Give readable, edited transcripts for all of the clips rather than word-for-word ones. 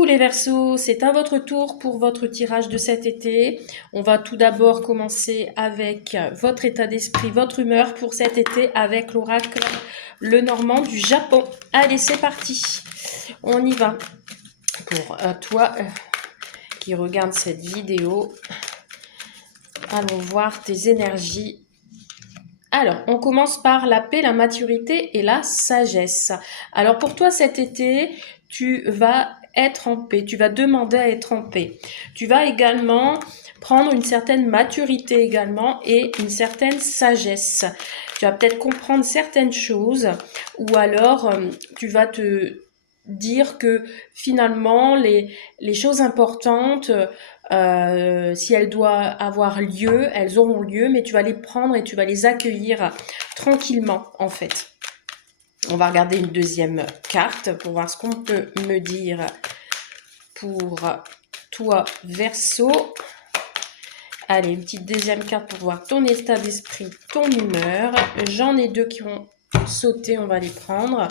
Coucou les Verseaux, c'est à votre tour pour votre tirage de cet été. On va tout d'abord commencer avec votre état d'esprit, votre humeur pour cet été avec l'oracle Lenormand du Japon. Allez, c'est parti. On y va. Pour toi qui regarde cette vidéo, allons voir tes énergies. Alors, on commence par la paix, la maturité et la sagesse. Alors, pour toi cet été, tu vas être en paix, tu vas demander à être en paix. Tu vas également prendre une certaine maturité également et une certaine sagesse. Tu vas peut-être comprendre certaines choses ou alors tu vas te dire que finalement les choses importantes, si elles doivent avoir lieu, elles auront lieu, mais tu vas les prendre et tu vas les accueillir tranquillement en fait. On va regarder une deuxième carte pour voir ce qu'on peut me dire pour toi Verseau. Allez, une petite deuxième carte pour voir ton état d'esprit, ton humeur. J'en ai deux qui vont sauter, on va les prendre.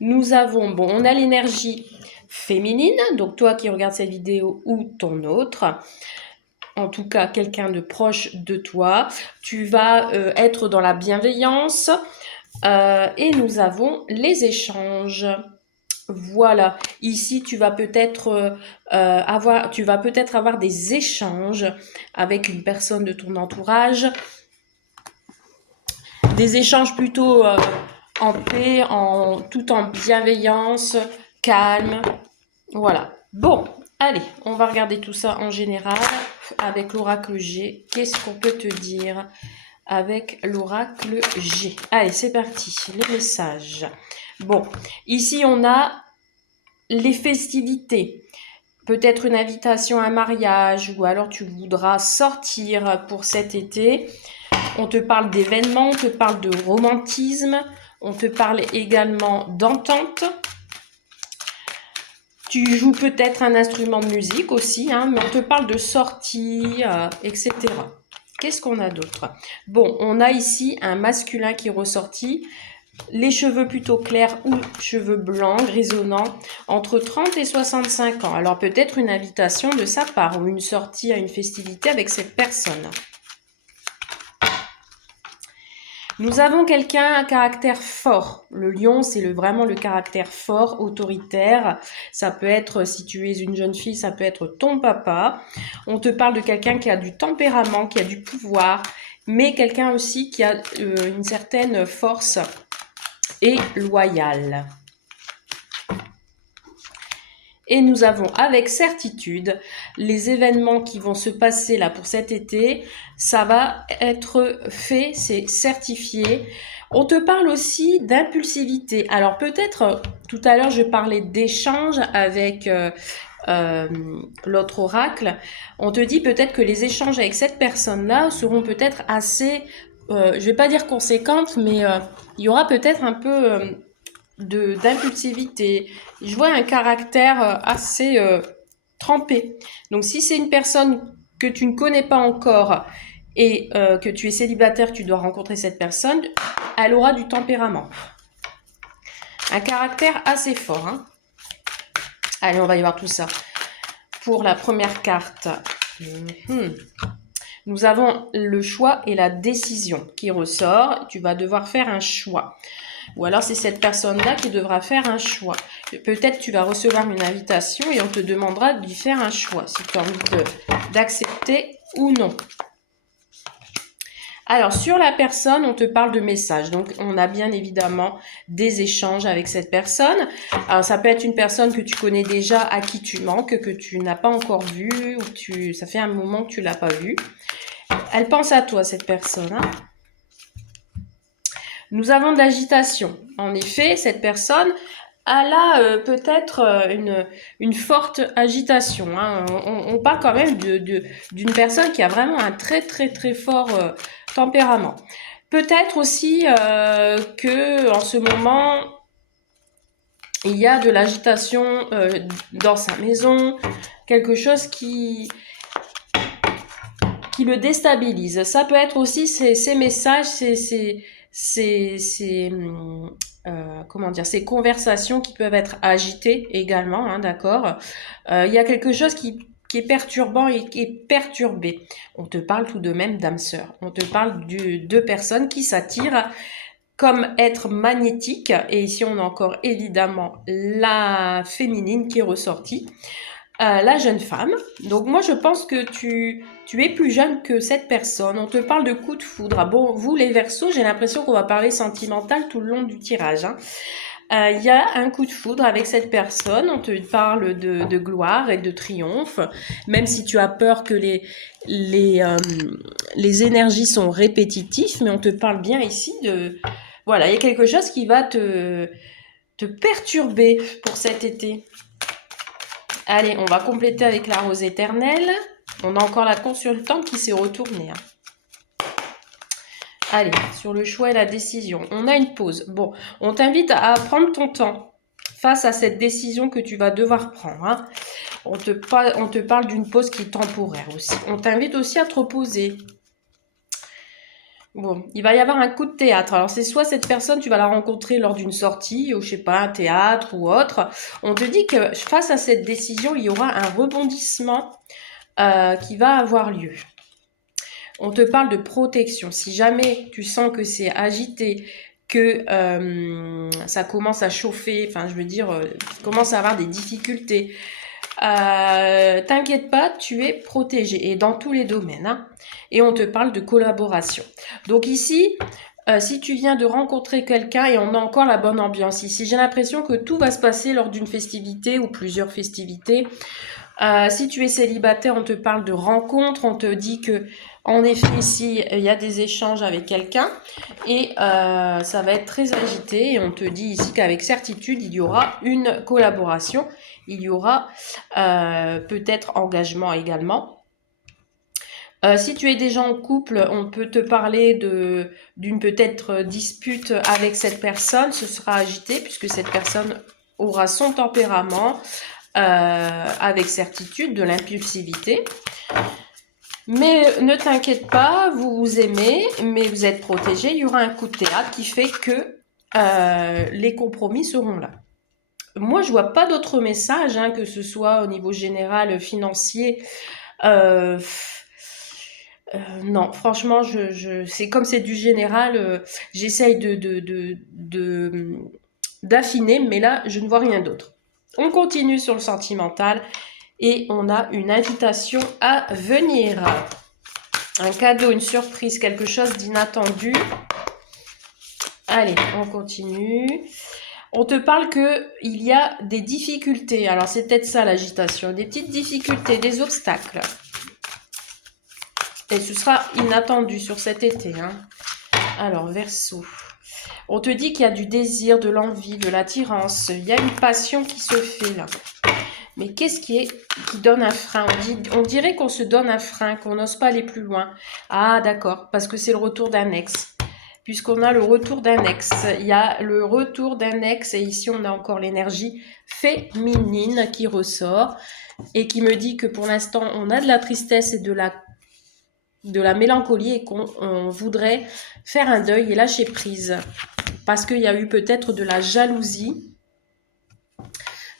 Nous avons, bon, on a l'énergie féminine, donc toi qui regardes cette vidéo ou ton autre, en tout cas quelqu'un de proche de toi, tu vas être dans la bienveillance et nous avons les échanges. Voilà, ici tu vas peut-être avoir des échanges avec une personne de ton entourage, des échanges plutôt en paix, tout en bienveillance, calme. Voilà. Bon, allez, on va regarder tout ça en général avec l'oracle G. Qu'est-ce qu'on peut te dire avec l'oracle G? Allez, c'est parti. Les messages. Bon, ici on a les festivités. Peut-être une invitation à un mariage ou alors tu voudras sortir pour cet été. On te parle d'événements, on te parle de romantisme, on te parle également d'entente. Tu joues peut-être un instrument de musique aussi, hein, mais on te parle de sortie, etc. Qu'est-ce qu'on a d'autre? Bon, on a ici un masculin qui est ressorti, les cheveux plutôt clairs ou cheveux blancs, grisonnants, entre 30 et 65 ans. Alors peut-être une invitation de sa part ou une sortie à une festivité avec cette personne. Nous avons quelqu'un à caractère fort. Le lion, c'est vraiment le caractère fort, autoritaire. Ça peut être, si tu es une jeune fille, ça peut être ton papa. On te parle de quelqu'un qui a du tempérament, qui a du pouvoir, mais quelqu'un aussi qui a une certaine force et loyal. Et nous avons avec certitude les événements qui vont se passer là pour cet été. Ça va être fait, c'est certifié. On te parle aussi d'impulsivité. Alors peut-être, tout à l'heure je parlais d'échange avec l'autre oracle. On te dit peut-être que les échanges avec cette personne-là seront peut-être assez, je vais pas dire conséquentes, mais il y aura peut-être un peu d'impulsivité. Je vois un caractère assez trempé. Donc si c'est une personne que tu ne connais pas encore et que tu es célibataire, tu dois rencontrer cette personne, elle aura du tempérament. Un caractère assez fort. Hein. Allez, on va y voir tout ça. Pour la première carte, nous avons le choix et la décision qui ressort. Tu vas devoir faire un choix. Ou alors c'est cette personne-là qui devra faire un choix. Peut-être tu vas recevoir une invitation et on te demandera d'y faire un choix, si tu as envie d'accepter ou non. Alors sur la personne, on te parle de messages. Donc on a bien évidemment des échanges avec cette personne. Alors ça peut être une personne que tu connais déjà, à qui tu manques, que tu n'as pas encore vu, ou ça fait un moment que tu ne l'as pas vue. Elle pense à toi, cette personne. Hein. Nous avons de l'agitation. En effet, cette personne, elle a peut-être une forte agitation. Hein. On parle quand même d'une personne qui a vraiment un très très très fort tempérament. Peut-être aussi que en ce moment, il y a de l'agitation dans sa maison, quelque chose qui le déstabilise. Ça peut être aussi ces messages, comment dire, ces conversations qui peuvent être agitées également, hein, d'accord. Il y a quelque chose qui est perturbant et qui est perturbé. On te parle tout de même d'âme sœur. On te parle de deux personnes qui s'attirent comme être magnétique. Et ici, on a encore évidemment la féminine qui est ressortie. La jeune femme. Donc moi, je pense que tu es plus jeune que cette personne. On te parle de coup de foudre. Ah bon, vous, les Verseaux, j'ai l'impression qu'on va parler sentimental tout le long du tirage, hein. Il y a un coup de foudre avec cette personne, on te parle de gloire et de triomphe, même si tu as peur que les énergies sont répétitives, mais on te parle bien ici de... Voilà, il y a quelque chose qui va te perturber pour cet été. Allez, on va compléter avec la rose éternelle. On a encore la consultante qui s'est retournée, hein. Allez, sur le choix et la décision, on a une pause. Bon, on t'invite à prendre ton temps face à cette décision que tu vas devoir prendre, hein. On te parle d'une pause qui est temporaire aussi. On t'invite aussi à te reposer. Bon, il va y avoir un coup de théâtre. Alors, c'est soit cette personne, tu vas la rencontrer lors d'une sortie, ou je sais pas, un théâtre ou autre. On te dit que face à cette décision, il y aura un rebondissement qui va avoir lieu. On te parle de protection. Si jamais tu sens que c'est agité, que ça commence à chauffer, enfin je veux dire, tu commences à avoir des difficultés, t'inquiète pas, tu es protégé et dans tous les domaines, hein. Et on te parle de collaboration. Donc ici, si tu viens de rencontrer quelqu'un et on a encore la bonne ambiance ici, j'ai l'impression que tout va se passer lors d'une festivité ou plusieurs festivités. Si tu es célibataire, on te parle de rencontre, on te dit que en effet ici il y a des échanges avec quelqu'un et ça va être très agité et on te dit ici qu'avec certitude il y aura une collaboration, il y aura peut-être engagement également. Si tu es déjà en couple, on peut te parler d'une peut-être dispute avec cette personne, ce sera agité puisque cette personne aura son tempérament, avec certitude, de l'impulsivité. Mais ne t'inquiète pas, vous vous aimez, mais vous êtes protégé. Il y aura un coup de théâtre qui fait que les compromis seront là. Moi, je vois pas d'autres messages, hein, que ce soit au niveau général, financier. Non, franchement, c'est comme c'est du général, j'essaye d'affiner, mais là, je ne vois rien d'autre. On continue sur le sentimental et on a une invitation à venir. Un cadeau, une surprise, quelque chose d'inattendu. Allez, on continue. On te parle qu'il y a des difficultés. Alors, c'est peut-être ça l'agitation. Des petites difficultés, des obstacles. Et ce sera inattendu sur cet été, hein. Alors, Verseau. On te dit qu'il y a du désir, de l'envie, de l'attirance. Il y a une passion qui se fait là. Mais qu'est-ce qui donne un frein? On dirait qu'on se donne un frein, qu'on n'ose pas aller plus loin. Ah, d'accord, parce que c'est le retour d'un ex. Puisqu'on a le retour d'un ex. Il y a le retour d'un ex et ici on a encore l'énergie féminine qui ressort et qui me dit que pour l'instant on a de la tristesse et de la mélancolie et qu'on voudrait faire un deuil et lâcher prise. Parce qu'il y a eu peut-être de la jalousie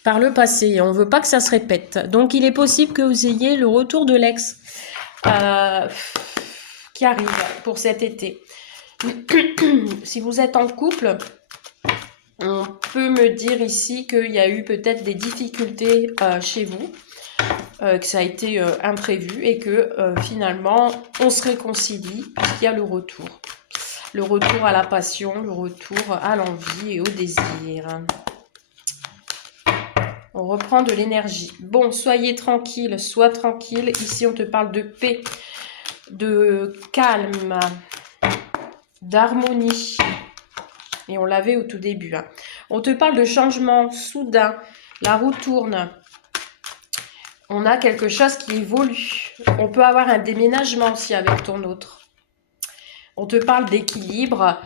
par le passé et on ne veut pas que ça se répète. Donc il est possible que vous ayez le retour de l'ex qui arrive pour cet été. Si vous êtes en couple, on peut me dire ici qu'il y a eu peut-être des difficultés chez vous, que ça a été imprévu et que finalement on se réconcilie puisqu'il y a le retour. Le retour à la passion, le retour à l'envie et au désir. On reprend de l'énergie. Bon, soyez tranquille, sois tranquille. Ici, on te parle de paix, de calme, d'harmonie. Et on l'avait au tout début, hein. On te parle de changement soudain. La roue tourne. On a quelque chose qui évolue. On peut avoir un déménagement aussi avec ton autre. On te parle d'équilibre,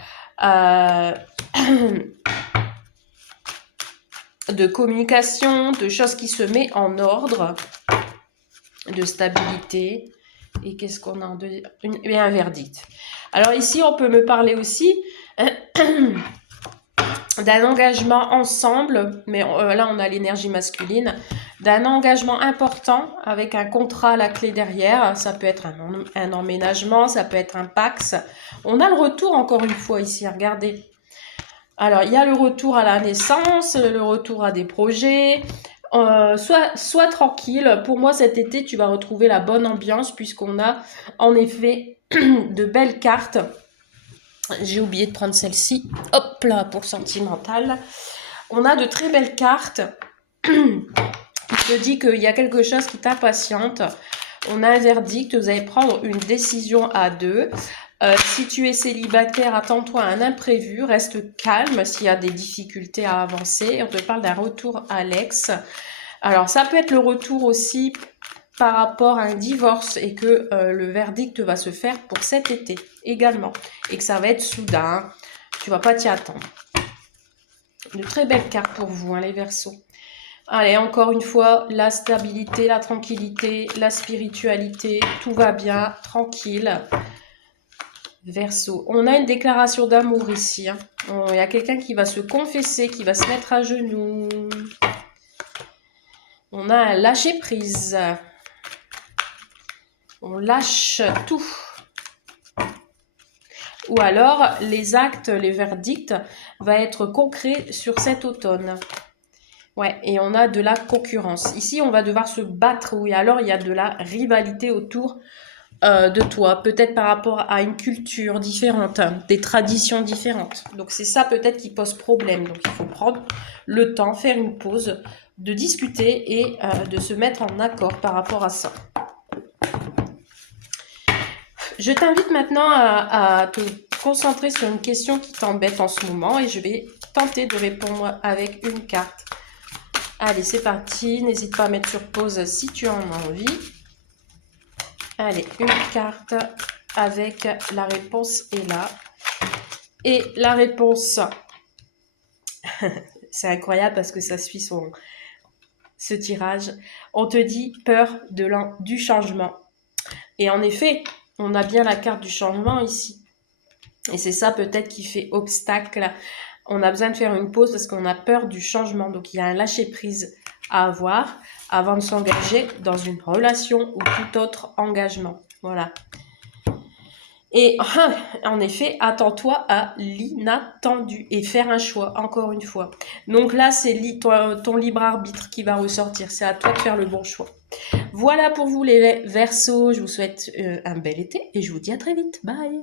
de communication, de choses qui se mettent en ordre, de stabilité. Et qu'est-ce qu'on a un verdict. Alors ici, on peut me parler aussi d'un engagement ensemble, mais là on a l'énergie masculine, d'un engagement important avec un contrat à la clé derrière. Ça peut être un emménagement, ça peut être un Pax. On a le retour encore une fois ici, regardez. Alors il y a le retour à la naissance, le retour à des projets. Sois tranquille. Pour moi cet été tu vas retrouver la bonne ambiance puisqu'on a en effet de belles cartes. J'ai oublié de prendre celle-ci. Hop là, pour le sentimental. On a de très belles cartes qui te dit qu'il y a quelque chose qui t'impatiente. On a un verdict, vous allez prendre une décision à deux. Si tu es célibataire, attends-toi à un imprévu, reste calme s'il y a des difficultés à avancer. On te parle d'un retour à l'ex. Alors ça peut être le retour aussi par rapport à un divorce et que le verdict va se faire pour cet été également et que ça va être soudain, tu vas pas t'y attendre. De très belles cartes pour vous, hein, les Verseaux. Allez, encore une fois, la stabilité, la tranquillité, la spiritualité, tout va bien, tranquille. Verseau, on a une déclaration d'amour ici. Hein. Il y a quelqu'un qui va se confesser, qui va se mettre à genoux. On a un lâcher prise. On lâche tout. Ou alors, les actes, les verdicts vont être concrets sur cet automne. Ouais, et on a de la concurrence. Ici, on va devoir se battre. Oui, alors il y a de la rivalité autour de toi. Peut-être par rapport à une culture différente, hein, des traditions différentes. Donc c'est ça peut-être qui pose problème. Donc il faut prendre le temps, faire une pause, de discuter et de se mettre en accord par rapport à ça. Je t'invite maintenant à te concentrer sur une question qui t'embête en ce moment et je vais tenter de répondre avec une carte. Allez, c'est parti. N'hésite pas à mettre sur pause si tu en as envie. Allez, une carte avec la réponse est là. Et la réponse, c'est incroyable parce que ça suit ce tirage. On te dit peur du changement. Et en effet, on a bien la carte du changement ici. Et c'est ça peut-être qui fait obstacle. On a besoin de faire une pause parce qu'on a peur du changement. Donc il y a un lâcher-prise à avoir avant de s'engager dans une relation ou tout autre engagement. Voilà. Et en effet, attends-toi à l'inattendu et faire un choix, encore une fois. Donc là, c'est ton libre arbitre qui va ressortir. C'est à toi de faire le bon choix. Voilà pour vous les Verseaux. Je vous souhaite un bel été et je vous dis à très vite. Bye!